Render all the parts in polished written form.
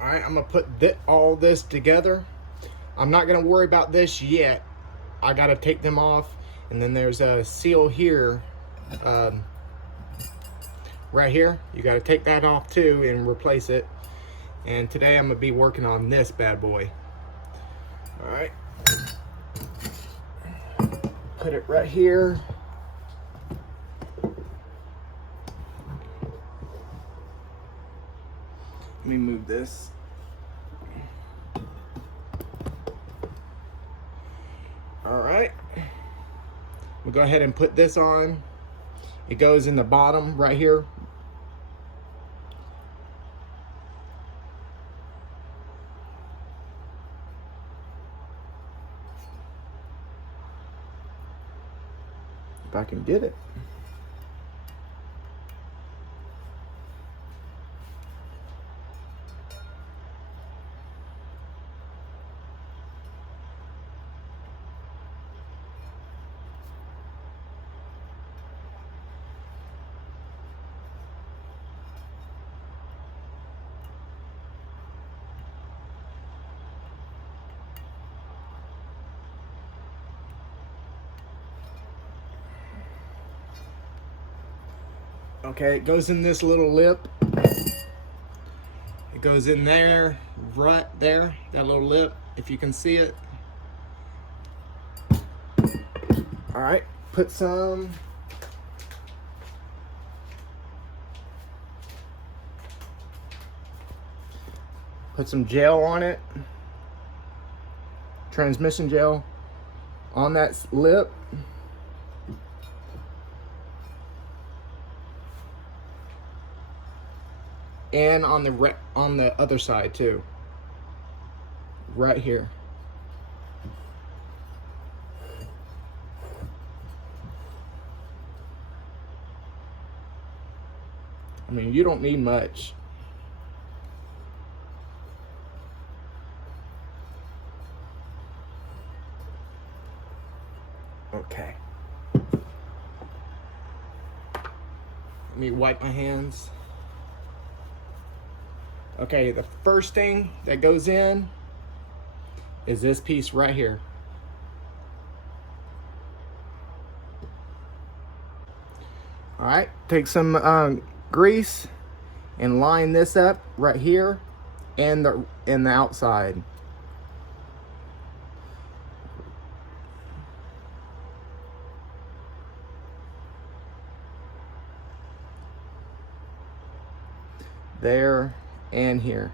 All right, I'm gonna put all this together. I'm not gonna worry about this yet. I gotta take them off, and then there's a seal here, um, right here. You gotta take that off too and replace it. And today I'm gonna be working on this bad boy. All right, put it right here. Let me move this. All right, we'll go ahead and put this on. It goes in the bottom right here. If I can get it. Okay, it goes in this little lip. It goes in there, right there, that little lip, if you can see it. All right, put some gel on it, transmission gel on that lip. And on the other side too, right here. I mean, you don't need much. Okay. Let me wipe my hands. Okay, the first thing that goes in is this piece right here. All right, take some grease and line this up right here and the outside. There and here.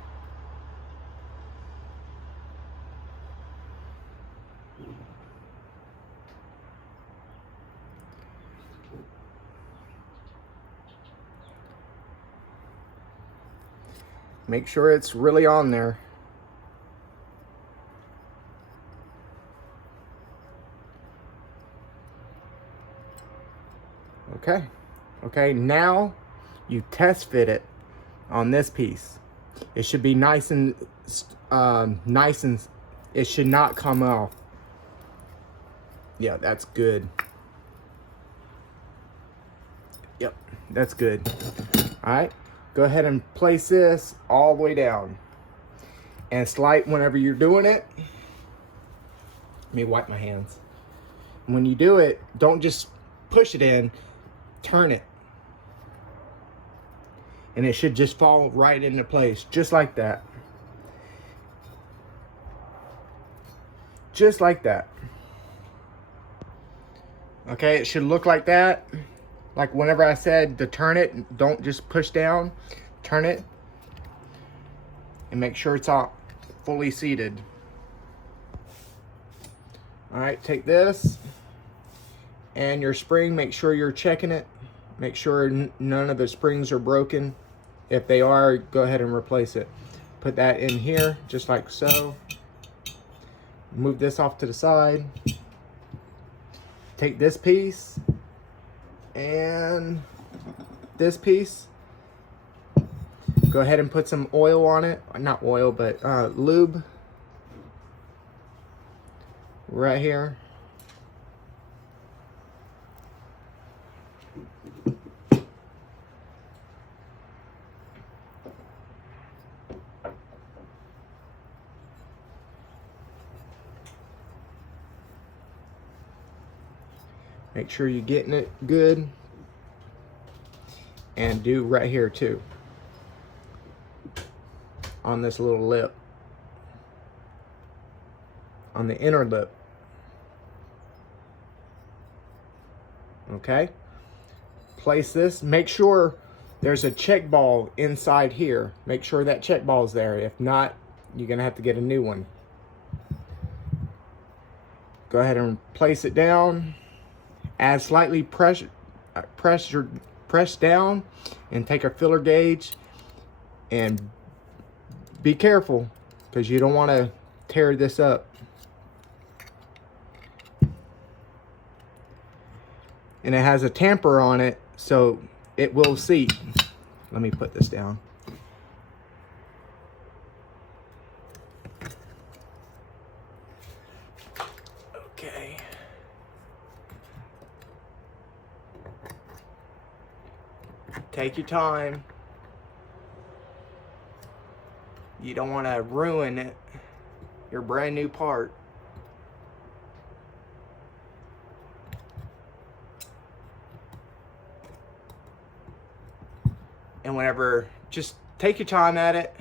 Make sure it's really on there. Okay. Okay, now you test fit it on this piece. It should be nice and it should not come off. Yeah, that's good. Yep, that's good. All right, go ahead and place this all the way down. And it's light whenever you're doing it. Let me wipe my hands. When you do it, don't just push it in, turn it. And it should just fall right into place, just like that. Just like that. Okay, it should look like that. Like whenever I said to turn it, don't just push down, turn it. And make sure it's all fully seated. All right, take this and your spring, make sure you're checking it. Make sure none of the springs are broken. If they are, go ahead and replace it. Put that in here, just like so. Move this off to the side. Take this piece and this piece. Go ahead and put some oil on it. Not oil, but lube. Right here. Make sure you're getting it good. And do right here too. On this little lip. On the inner lip. Okay? Place this. Make sure there's a check ball inside here. Make sure that check ball is there. If not, you're going to have to get a new one. Go ahead and place it down. Add slightly press down and take a filler gauge and be careful because you don't want to tear this up. And it has a tamper on it, so it will seat. Let me put this down. Okay. Take your time. You don't want to ruin it. Your brand new part. And whenever, just take your time at it.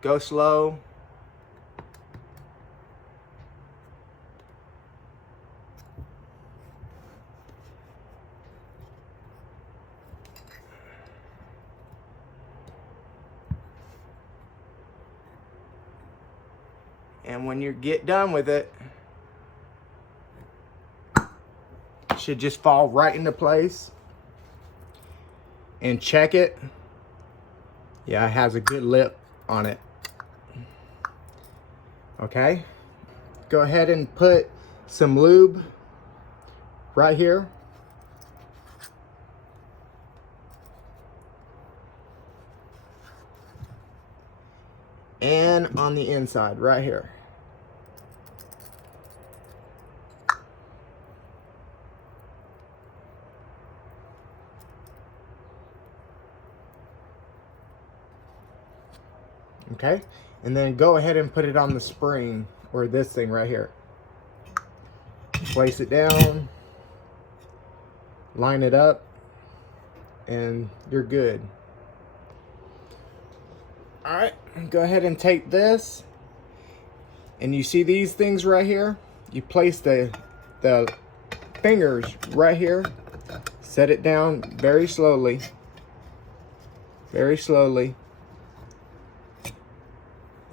Go slow. And when you get done with it, it should just fall right into place. And check it. Yeah, it has a good lip on it. Okay. Go ahead and put some lube right here. And on the inside, right here. Okay, and then go ahead and put it on the spring, or this thing right here. Place it down, line it up, and you're good. All right, go ahead and take this, and you see these things right here? You place the fingers right here, set it down very slowly, very slowly.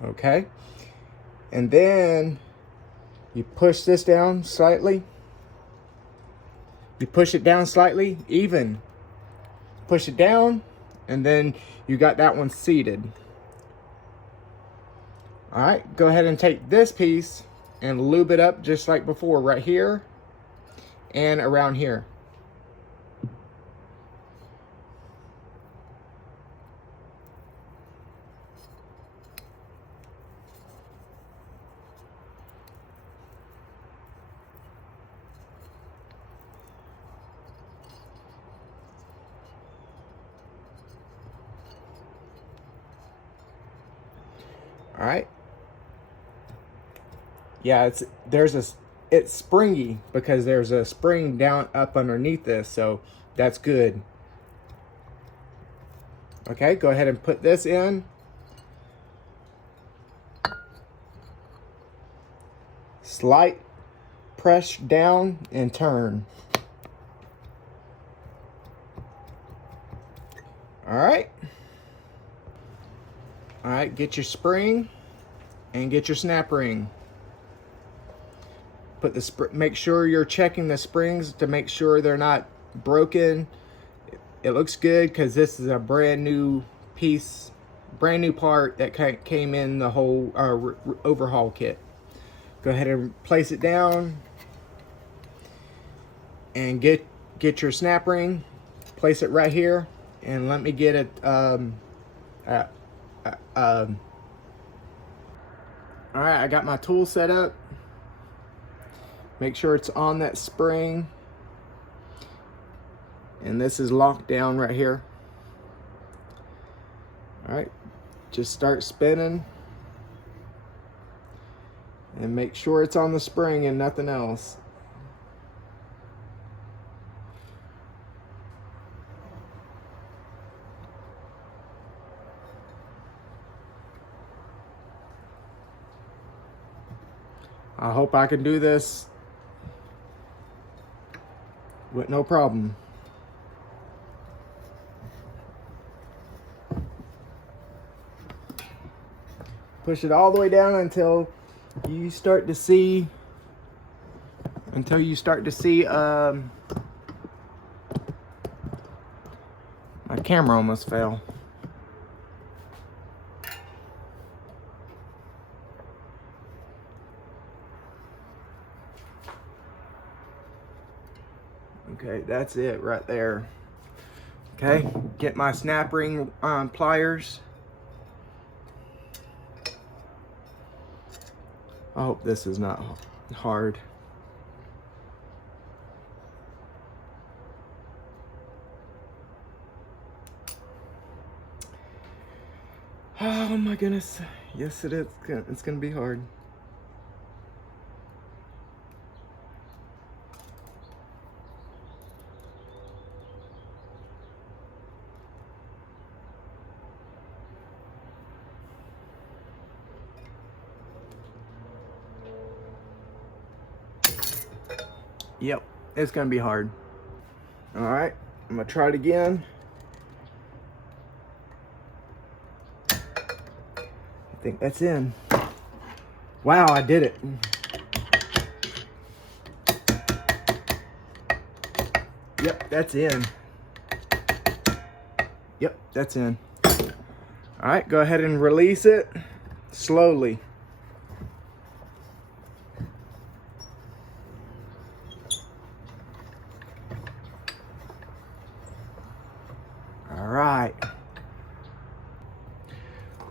Okay, and then you push this down slightly. You push it down slightly, even. Push it down, and then you got that one seated. All right, go ahead and take this piece and lube it up just like before, right here and around here. All right. Yeah, it's springy because there's a spring down up underneath this, so that's good. Okay, go ahead and put this in. Slight press down and turn. All right. All right, get your spring and get your snap ring. Put the make sure you're checking the springs to make sure they're not broken. It looks good because this is a brand new piece, brand new part that came in the whole overhaul kit. Go ahead and place it down and get your snap ring. Place it right here, and let me get it. All right, I got my tool set up. Make sure it's on that spring. And this is locked down right here. All right, just start spinning. And make sure it's on the spring and nothing else. I hope I can do this with no problem. Push it all the way down until you start to see, my camera almost fell. Okay, that's it right there. Okay, get my snap ring pliers. I hope this is not hard. Oh my goodness. Yes, it is. It's gonna be hard. Yep, it's gonna be hard. All right, I'm gonna try it again. I think that's in. Wow, I did it. Yep, that's in. Yep, that's in. All right, go ahead and release it slowly.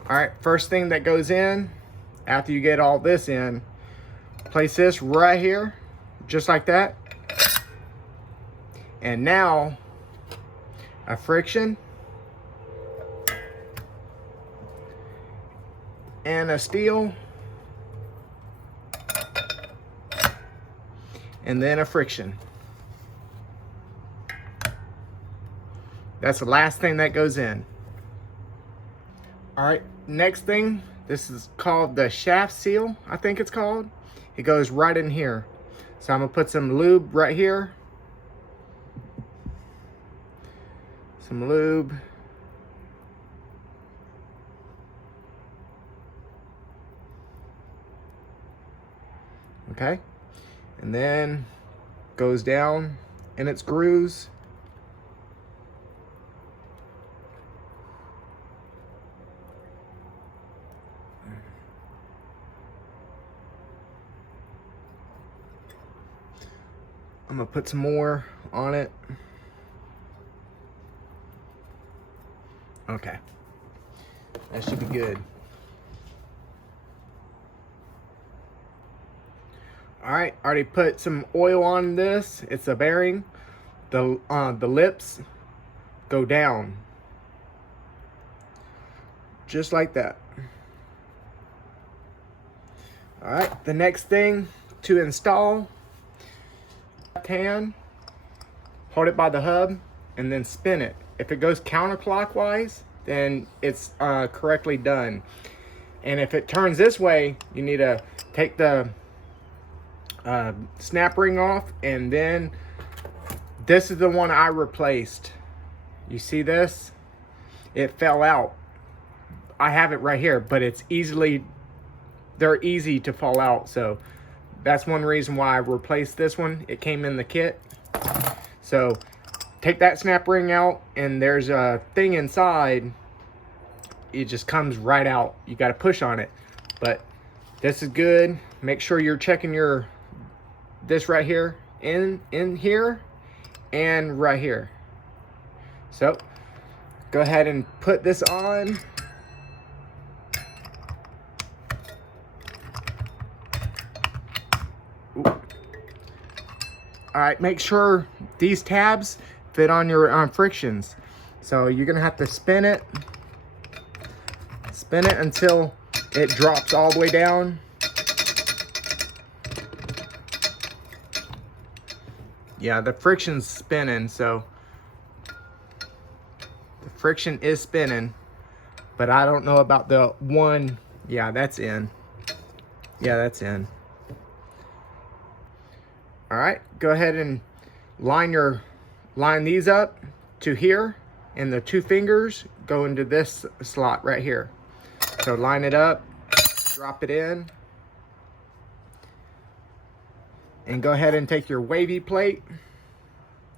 All right, first thing that goes in, after you get all this in, place this right here, just like that. And now, a friction, and a steel, and then a friction. That's the last thing that goes in. All right, next thing, this is called the shaft seal, I think it's called. It goes right in here. So I'm gonna put some lube right here. Some lube. Okay, and then goes down in its grooves. I'm gonna put some more on it. Okay, that should be good. All right, already put some oil on this. It's a bearing. The lips go down, just like that. All right, the next thing to install, hand, hold it by the hub, and then spin it. If it goes counterclockwise, then it's correctly done. And if it turns this way, you need to take the snap ring off, and then this is the one I replaced. You see this? It fell out. I have it right here, but they're easy to fall out, so that's one reason why I replaced this one. It came in the kit. So take that snap ring out, and there's a thing inside. It just comes right out. You got to push on it, but this is good. Make sure you're checking this right here in here and right here. So go ahead and put this on. Ooh. All right, make sure these tabs fit on your frictions. So you're gonna have to spin it until it drops all the way down. Yeah, the friction's spinning, so the friction is spinning, but I don't know about the one. Yeah, that's in. Yeah, that's in. right, go ahead and line these up to here, and the 2 fingers go into this slot right here. So line it up, drop it in, and go ahead and take your wavy plate.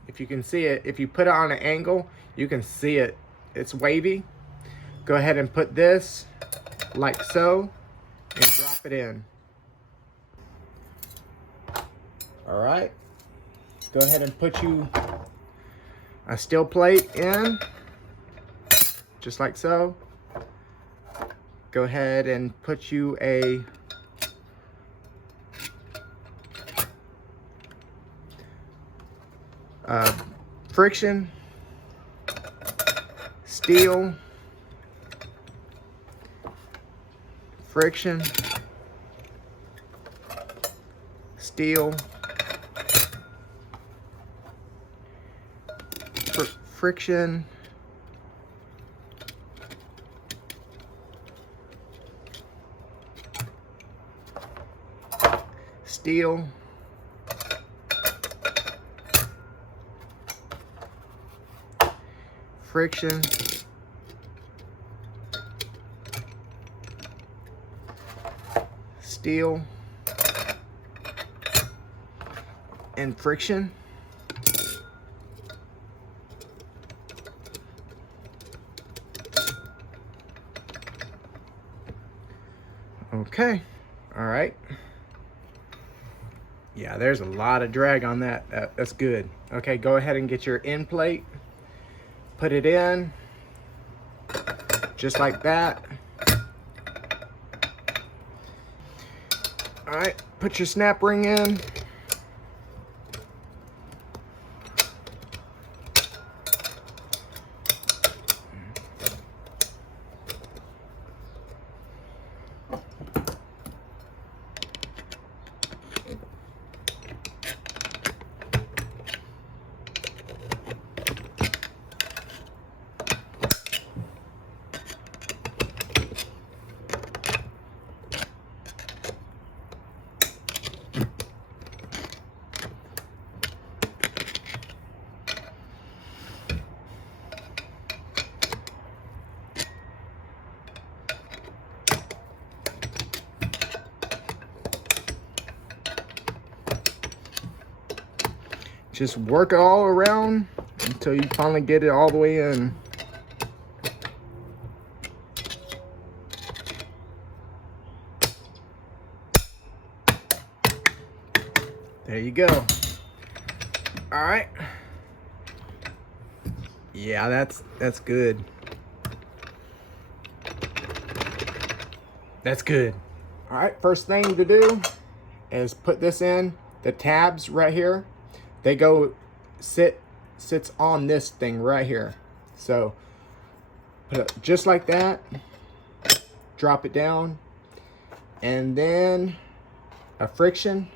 If you can see it, if you put it on an angle, you can see it. It's wavy. Go ahead and put this like so and drop it in. All right, go ahead and put you a steel plate in, just like so. Go ahead and put you a friction, steel, friction, steel, friction, steel, friction, steel, and friction. Okay, all right. Yeah, there's a lot of drag on that. That's good. Okay, go ahead and get your end plate. Put it in, just like that. All right, put your snap ring in. Just work it all around until you finally get it all the way in. There you go. All right. Yeah, that's good. That's good. All right, first thing to do is put this in. The tabs right here, they go sits on this thing right here. So put it just like that, drop it down, and then a friction,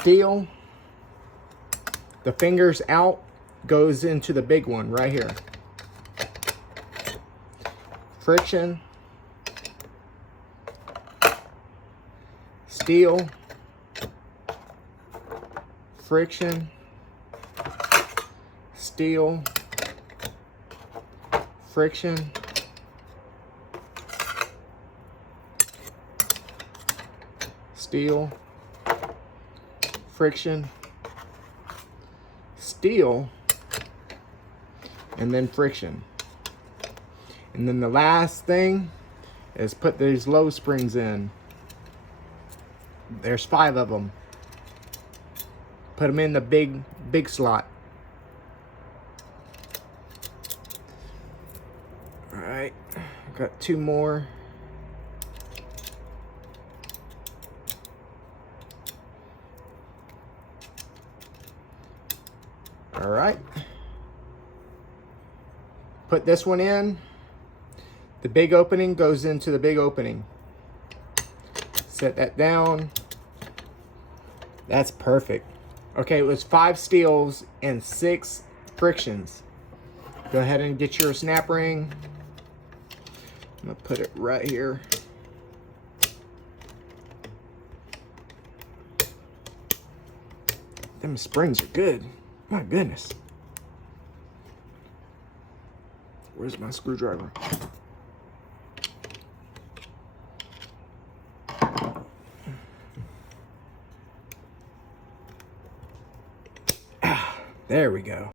steel, the fingers out goes into the big one right here. Friction, steel, friction, steel, friction, steel, friction, steel, and then friction. And then the last thing is put these low springs in. There's 5 of them. Put them in the big slot. All right, got 2 more. All right. Put this one in. The big opening goes into the big opening. Set that down. That's perfect. Okay, it was 5 steels and 6 frictions. Go ahead and get your snap ring. I'm gonna put it right here. Them springs are good. My goodness. Where's my screwdriver? Ah, there we go.